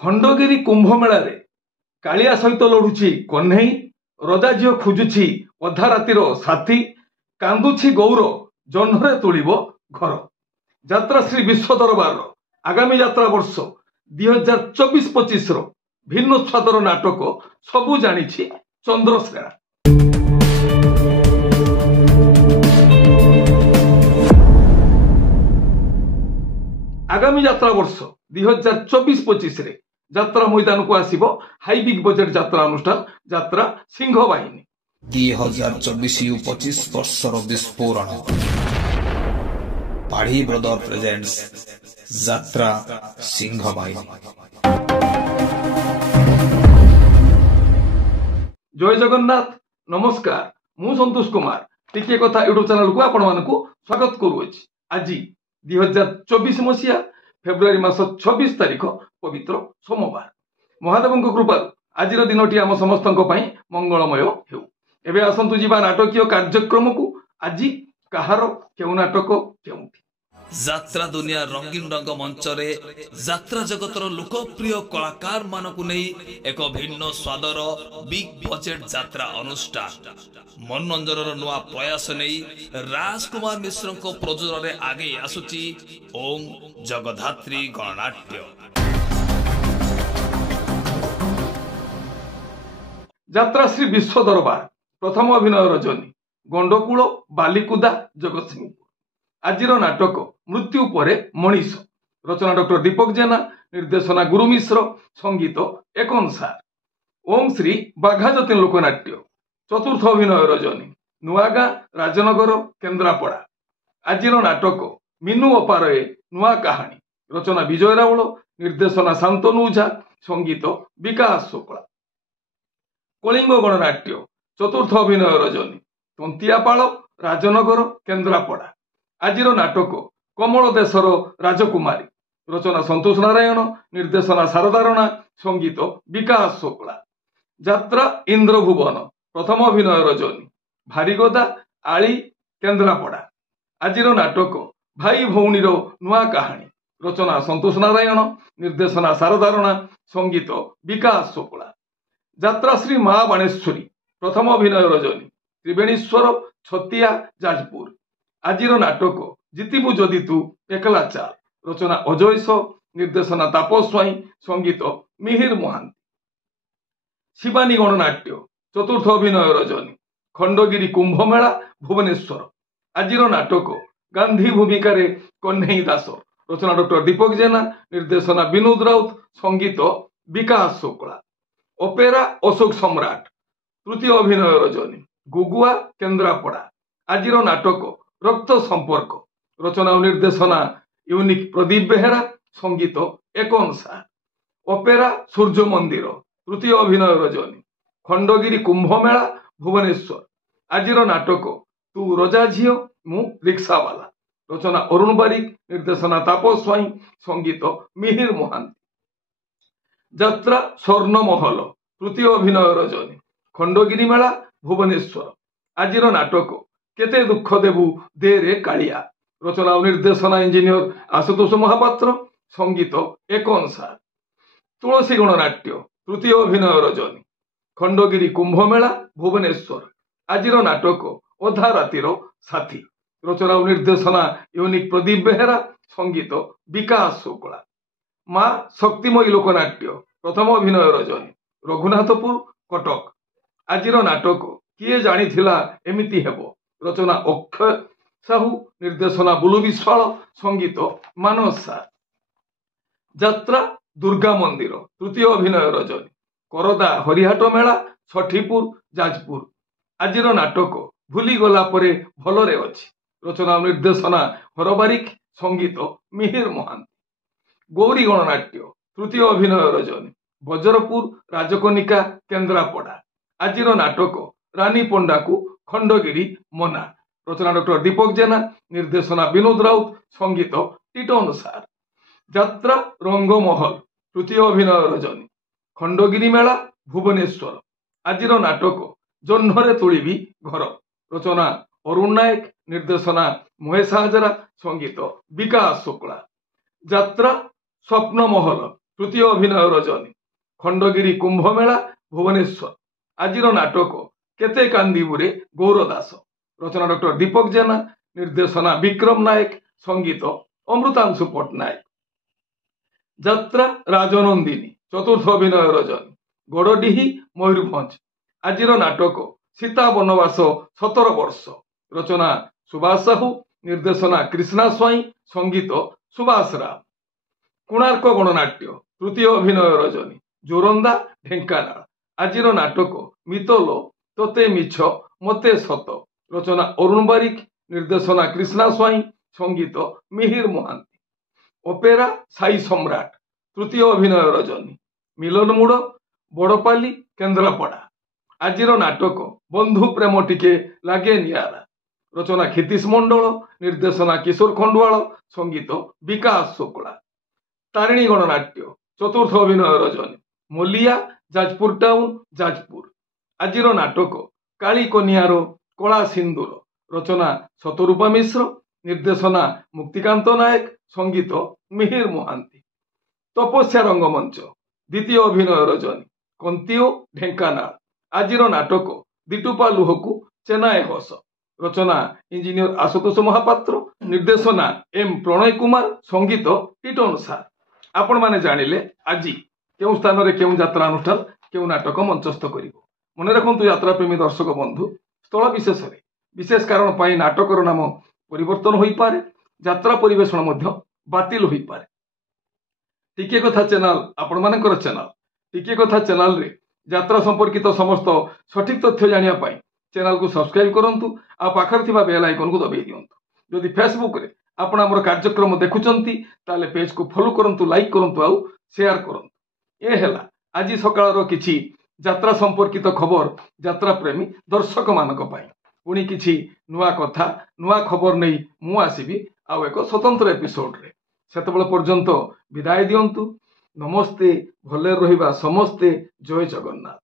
ଖଣ୍ଡଗିରି କୁମ୍ଭ ମେଳାରେ କାଳିଆ ସହିତ ଲଢୁଛି କହ୍ନେଇ, ରଜା ଝିଅ ଖୋଜୁଛି ଅଧା ରାତିର ସାଥୀ, କାନ୍ଦୁଛି ଗୌର ଜହ୍ନରେ ତୋଳିବ ଘର। ଯାତ୍ରା ଶ୍ରୀ ବିଶ୍ୱ ଦରବାରର ଆଗାମୀ ଯାତ୍ରା ବର୍ଷ 2024-25ର ଭିନ୍ନ ସ୍ୱାଦର ନାଟକ ସବୁ ଜାଣିଛି ଚନ୍ଦ୍ରଶ୍ରେଣା। ଆଗାମୀ ଯାତ୍ରା ବର୍ଷ 2024-25ରେ ଯାତ୍ରା ମଇଦାନକୁ ଆସିବ ହାଇ ବିଗ୍ ବଜେଟ୍ ଯାତ୍ରା ଅନୁଷ୍ଠାନ ଯାତ୍ରା ସିଂହ ବାହିନୀ। 2024-25 ବର୍ଷର ବିସ୍ଫୋରଣ ପାଢୀ ବ୍ରଦର ପ୍ରେଜେଣ୍ଟସ୍ ଯାତ୍ରା ସିଂହ ବାହିନୀ। ଜୟ ଜଗନ୍ନାଥ, ନମସ୍କାର। ମୁଁ ସନ୍ତୋଷ କୁମାର ଟିକିଏ କଥା ୟୁଟ୍ୟୁବ ଚ୍ୟାନେଲକୁ ଆପଣମାନଙ୍କୁ ସ୍ୱାଗତ କରୁଅଛି। ଆଜି 2024 ମସିହା ଫେବୃଆରୀ ମାସ 26 ତାରିଖ ପବିତ୍ର ସୋମବାର। ମହାଦେବଙ୍କ କୃପାରୁ ଆଜିର ଦିନଟି ଆମ ସମସ୍ତଙ୍କ ପାଇଁ ମଙ୍ଗଳମୟ ହେଉ। ଏବେ ଆସନ୍ତୁ ଯିବା ନାଟକୀୟ କାର୍ଯ୍ୟକ୍ରମକୁ। ଆଜି କାହାର କେଉଁ ନାଟକ କେଉଁଠି? ଯାତ୍ରା ଦୁନିଆ ରଙ୍ଗୀନ ରଙ୍ଗ ମଞ୍ଚରେ ଯାତ୍ରା ଜଗତର ଲୋକପ୍ରିୟ କଳାକାର ମାନଙ୍କୁ ନେଇ ଏକ ଭିନ୍ନ ସ୍ୱାଦର ବିଗ୍ ବଜେଟ୍ ଯାତ୍ରା ଅନୁଷ୍ଠାନ ମନୋରଞ୍ଜନର ନୂଆ ପ୍ରୟାସ ନେଇ ରାଜକୁମାର ମିଶ୍ରଙ୍କ ପ୍ରଯୋଜନାରେ ଆଗେଇ ଆସୁଛି ଓମ୍ ଜଗଧାତ୍ରୀ ଗଣନାଟ୍ୟ। ଯାତ୍ରା ଶ୍ରୀ ବିଶ୍ୱ ଦରବାର ପ୍ରଥମ ଅଭିନୟ ରଜନୀ ଗଣ୍ଡକୂଳ ବାଲିକୁଦା ଜଗତସିଂହପୁର। ଆଜିର ନାଟକ ମୃତ୍ୟୁ ପରେ ମଣିଷ। ରଚନା ଡକ୍ଟର ଦୀପକ ଜେନା, ନିର୍ଦ୍ଦେଶନା ଗୁରୁ ମିଶ୍ର, ସଙ୍ଗୀତ ଏକନ ସାର। ଓಂ ଶ୍ରୀ ବାଘାଯତୀନ ଲୋକନାଟ୍ୟ। ଚତୁର୍ଥ ଅଭିନୟ ରଜନୀ ନୂଆଗାଁ ରାଜନଗର କେନ୍ଦ୍ରାପଡ଼ା। ଆଜିର ନାଟକ ମିନୁ ଅପାରେ ନୂଆ କାହାଣୀ। ରଚନା ବିଜୟ ରାଉଳ, ନିର୍ଦ୍ଦେଶନା ଶାନ୍ତନୁ ଓଝା, ସଙ୍ଗୀତ ବିକାଶ ଶୁକ୍ଳା। କଳିଙ୍ଗ ଗଣନାଟ୍ୟ। ଚତୁର୍ଥ ଅଭିନୟ ରଜନୀ ତନ୍ତିଆପାଳ ରାଜନଗର କେନ୍ଦ୍ରାପଡ଼ା। ଆଜିର ନାଟକ କମଳ ଦେଶର ରାଜକୁମାରୀ। ରଚନା ସନ୍ତୋଷ ନାରାୟଣ, ନିର୍ଦ୍ଦେଶନା ଶାରଦା ରଣା, ସଙ୍ଗୀତ ବିକାଶ ଶୁକ୍ଳା। ଯାତ୍ରା ଇନ୍ଦ୍ରଭୁବନ। ପ୍ରଥମ ଅଭିନୟ ରଜନୀ ଭାରିଗଦା ଆଳି କେନ୍ଦ୍ରାପଡ଼ା। ଆଜିର ନାଟକ ଭାଇ ଭଉଣୀର ନୂଆ କାହାଣୀ। ରଚନା ସନ୍ତୋଷ ନାରାୟଣ, ନିର୍ଦ୍ଦେଶନା ଶାରଦା ରଣା, ସଙ୍ଗୀତ ବିକାଶ ଶୁକ୍ଳା। ଯାତ୍ରା ଶ୍ରୀ ମା ବାଣେଶ୍ୱରୀ। ପ୍ରଥମ ଅଭିନୟ ରଜନୀ ତ୍ରିବେଣୀଶ୍ୱର ଛତିଆ ଯାଜପୁର। ଆଜିର ନାଟକ ଜିତିବୁ ଯଦି ତୁ ଏକଲା ଚାଲ। ରଚନା ଅଜୟ, ନିର୍ଦ୍ଦେଶନା ତାପସ ସ୍ୱାଇଁ, ସଙ୍ଗୀତ ମିହିର ମହାନ୍ତି। ଶିବାନୀ ଗଣନାଟ୍ୟ। ଚତୁର୍ଥ ଅଭିନୟ ରଜନୀ ଖଣ୍ଡଗିରି କୁମ୍ଭ ମେଳା ଭୁବନେଶ୍ୱର। ଆଜିର ନାଟକ ଗାନ୍ଧୀ ଭୂମିକାରେ କହ୍ନେଇ ଦାସ। ରଚନା ଡକ୍ଟର ଦୀପକ ଜେନା, ନିର୍ଦ୍ଦେଶନା ବିନୋଦ ରାଉତ, ସଙ୍ଗୀତ ବିକାଶ ଶୁକ୍ଳା। ଅପେରା ଅଶୋକ ସମ୍ରାଟ। ତୃତୀୟ ଅଭିନୟ ରଜନୀ ଗୁଗୁଆ କେନ୍ଦ୍ରାପଡ଼ା। ଆଜିର ନାଟକ ରକ୍ତ ସମ୍ପର୍କ। ରଚନା ଓ ନିର୍ଦ୍ଦେଶନା ୟୁନିକ୍ ପ୍ରଦୀପ ବେହେରା, ସଙ୍ଗୀତ ଏକନ ସାର। ଅପେରା ସୂର୍ଯ୍ୟ ମନ୍ଦିର। ତୃତୀୟ ଅଭିନୟ ରଜନୀ ଖଣ୍ଡଗିରି କୁମ୍ଭ ମେଳା ଭୁବନେଶ୍ୱର। ଆଜିର ନାଟକ ତୁ ରଜା ଝିଅ ମୁଁ ରିକ୍ସାବାଲା। ରଚନା ଅରୁଣ ବାରିକ, ନିର୍ଦ୍ଦେଶନା ତାପସ ସ୍ୱାଇଁ, ସଙ୍ଗୀତ ମିହିର ମହାନ୍ତି। ଯାତ୍ରା ସ୍ୱର୍ଣ୍ଣମହଲ। ତୃତୀୟ ଅଭିନୟ ରଜନୀ ଖଣ୍ଡଗିରି ମେଳା ଭୁବନେଶ୍ୱର। ଆଜିର ନାଟକ କେତେ ଦୁଃଖ ଦେବୁ ଦେରେ କାଳିଆ। ରଚନା ଓ ନିର୍ଦ୍ଦେଶନା ଇଞ୍ଜିନିୟର ଆଶୁତୋଷ ମହାପାତ୍ର, ସଙ୍ଗୀତ ଏକନ ସାର। ତୁଳସୀ ଗଣନାଟ୍ୟ। ତୃତୀୟ ଅଭିନୟ ରଜନୀ ଖଣ୍ଡଗିରି କୁମ୍ଭ ମେଳା ଭୁବନେଶ୍ୱର। ଆଜିର ନାଟକ ଅଧା ରାତିର ସାଥୀ। ରଚନା ଓ ନିର୍ଦ୍ଦେଶନା ୟୁନିକ୍ ପ୍ରଦୀପ ବେହେରା, ସଙ୍ଗୀତ ବିକାଶ ଶୁକ୍ଳା। ମା ଶକ୍ତିମୟୀ ଲୋକନାଟ୍ୟ। ପ୍ରଥମ ଅଭିନୟ ରଜନୀ ରଘୁନାଥପୁର କଟକ। ଆଜିର ନାଟକ କିଏ ଜାଣିଥିଲା ଏମିତି ହେବ। ରଚନା ଅକ୍ଷୟ ସାହୁ, ନିର୍ଦ୍ଦେଶନା ବୁଲୁ ବିଶ୍ୱାଳ, ସଙ୍ଗୀତ ମାନସ ସାର। ଯାତ୍ରା ଦୁର୍ଗା ମନ୍ଦିର। ତୃତୀୟ ଅଭିନୟ ରଜନୀ କରଦା ହରିହାଟ ମେଳା ଷଠୀପୁର ଯାଜପୁର। ଆଜିର ନାଟକ ଭୁଲିଗଲା ପରେ ଭଲରେ ଅଛି। ରଚନା ଓ ନିର୍ଦ୍ଦେଶନା ହରବାରିକ, ସଙ୍ଗୀତ ମିହିର ମହାନ୍ତି। ଗୌରୀ ଗଣନାଟ୍ୟ। ତୃତୀୟ ଅଭିନୟ ରଜନୀ ବଜରପୁର ରାଜକନିକା କେନ୍ଦ୍ରାପଡ଼ା। ଆଜିର ନାଟକ ରାନୀ ପଣ୍ଡାକୁ ଖଣ୍ଡଗିରି ମନା। ରଚନା ଡକ୍ଟର ଦୀପକ ଜେନା, ନିର୍ଦ୍ଦେଶନା ବିନୋଦ ରାଉତ, ସଙ୍ଗୀତ ଟିଟନ ସାର। ଯାତ୍ରା ରଙ୍ଗମହଲ। ତୃତୀୟ ଅଭିନୟ ରଜନୀ ଖଣ୍ଡଗିରି ମେଳା ଭୁବନେଶ୍ୱର। ଆଜିର ନାଟକ ଜହ୍ନରେ ତୋଳିବି ଘର। ରଚନା ଅରୁଣ ନାୟକ, ନିର୍ଦ୍ଦେଶନା ମହେଶ ହାଜରା, ସଙ୍ଗୀତ ବିକାଶ ଶୁକ୍ଳା। ଯାତ୍ରା ସ୍ୱପ୍ନମହଲ। तृतीय अभिनय रजनी खंडगिरी कुंभमेला भुवनेश्वर आजिर नाटक केते कांदीबुरे गौर दास रचना डॉक्टर दीपक जेना निर्देशना विक्रम नायक संगीत अमृतांशु पट्टनायक यात्रा राजनंदिनी चतुर्थ अभिनय रजनी गड़डीही मयूरभंज आजिर नाटक सीता वनवास 17 वर्ष रचना सुभाष साहू निर्देशना कृष्णा स्वाई संगीत सुभाष राम कोणार्क गणनाट्य तृतीय अभिनय रजनी जोरंदा ढेंकानाल आजिर नाटक मितलो तोते मिछ मते सत रचना अरुण बारिक निर्देशना कृष्णा स्वाई संगीत मिहिर महांती ओपेरा साई सम्राट तृतीय अभिनय रजनी मिलन मूड बड़पाली केन्द्रापड़ा आजिर नाटक बंधु प्रेम टिके लागे नियारा रचना क्षितीश मंडल निर्देशना किशोर खंडवाल संगीत विकास शुक्ला तारिणी गणनाट्य चतुर्थ अभिनय रजनी मोलिया जाजपुर टाउन जाजपुर आजिर नाटक काली कनियार कला सिंदूर रचना शतरूपा मिश्र निर्देशना मुक्तिकांत नायक संगीत मिहिर महांती तपस्या रंगमंच द्वितीय अभिनय रजनी कंतिओ ढेंकानाल आजिर नाटक दिटुपा लुहकु चेन्नाई हस रचना इंजीनियर आशुतोष महापात्र निर्देशना एम प्रणय कुमार संगीत टीटन सार आपण माने जानिले आजी केउ स्थान रे केउ यात्रा अनुष्ठान केउ नाटक मंचस्थ करिवो मने रखंतु यात्रा प्रेमी दर्शक बंधु स्थल विशेष रे विशेष कारण पाई नाटकर नाम परिवर्तन होई पारे यात्रा परिवेषण मध्य बातिल होई पारे टिके कथा चैनल आपण मानकर चैनल टिके कथा चैनल रे यात्रा संपर्कित समस्त सठिक तथ्य जानिया पाई चैनल को सब्सक्राइब करंतु आ पाखर थिबा बेल आइकन को दबाई दियंतु जदि फेसबुक रे आपण हमर कार्यक्रम देखुचंती ताले पेज को फॉलो करंतु लाइक करंतु आ शेयर करंतु ए हेला आज सकाळ रो किछि यात्रा संपर्कित खबर यात्रा प्रेमी दर्शक मानक पाई पुणी किछि नुआ कथा नुआ खबर नहीं मु आसीबी आ एक स्वतंत्र एपिसोड रे सेतबेल पर्यंत विदाय दियंतु नमस्ते भले रहिबा समस्ते जय जगन्नाथ।